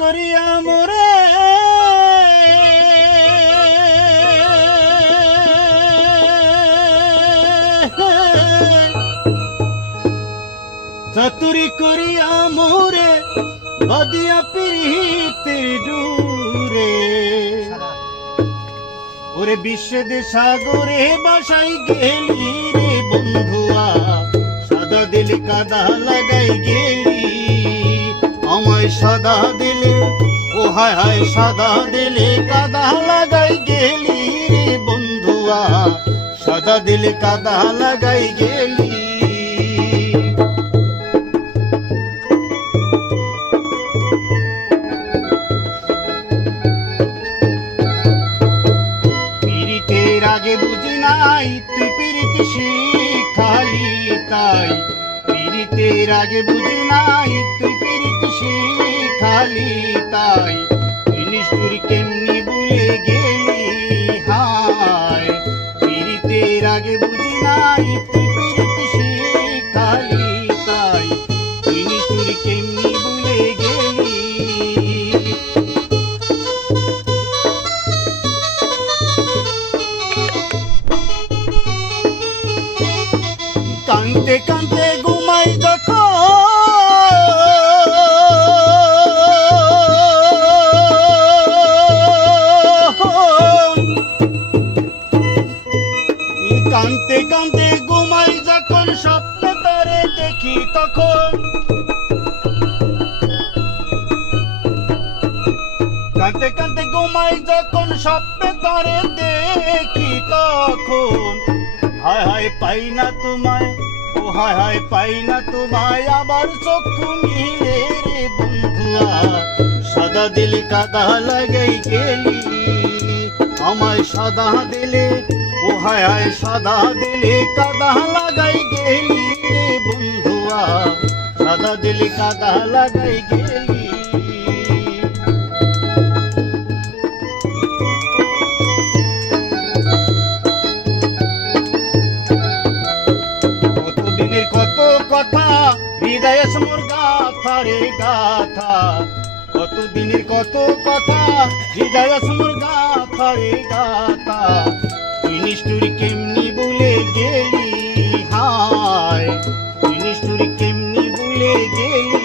করিয়া মোরে চতুরি করিয়া মোরে বাদিয়া পিরিতের ডুরে ওরে বিশ্বের সাগরে বাসাই গেলি রে বন্ধুয়া সাদা দিলে কাদা লাগাই গেলি আমায় সাদা দিলে ও হায় হায় সাদা দিলে কাদা লাগাই গেলি রে বন্ধুয়া সাদা দিলে কাদা লাগাই গেলি আগে বুঝি নাই তুই পিরিতি শিখালি তাই পিরিতের আগে বুঝি নাই তুই পিরিতি শিখালি তাই নিষ্ঠুর কেমনি ভুলে গেলি হায় পিরিতের আগে বুঝি নাই তুই পিরিতি শিখালি তাই নিষ্ঠুর কেমনি ভুলে গেলি কানতে কানতে ঘুমাই যখন কানতে কানতে ঘুমাই যখন স্বপ্ন তারে দেখি তখন কানতে কানতে ঘুমাই যখন স্বপ্ন তারে দেখি তখন হায় হায় পাই না তোমায় ও হায় হায় পাই না তোমায় আবার চক্ষু মিলে রে বন্ধুয়া সাদা দিলে কাদা লাগাই গেলি আমায় সাদা দিলে ও হায় হায় সাদা দিলে কাদা লাগাই গেলি রে বন্ধুয়া সাদা দিলে কাদা লাগাই গেলি কথা হৃদয় মোর গাথা রে গাথা কতদিনের কত কথা হৃদয় মোর গাথা রে গাথা তুই নিষ্ঠুর কেমনি ভুলে গেলি হায় তুই নিষ্ঠুর কেমনি ভুলে গেলি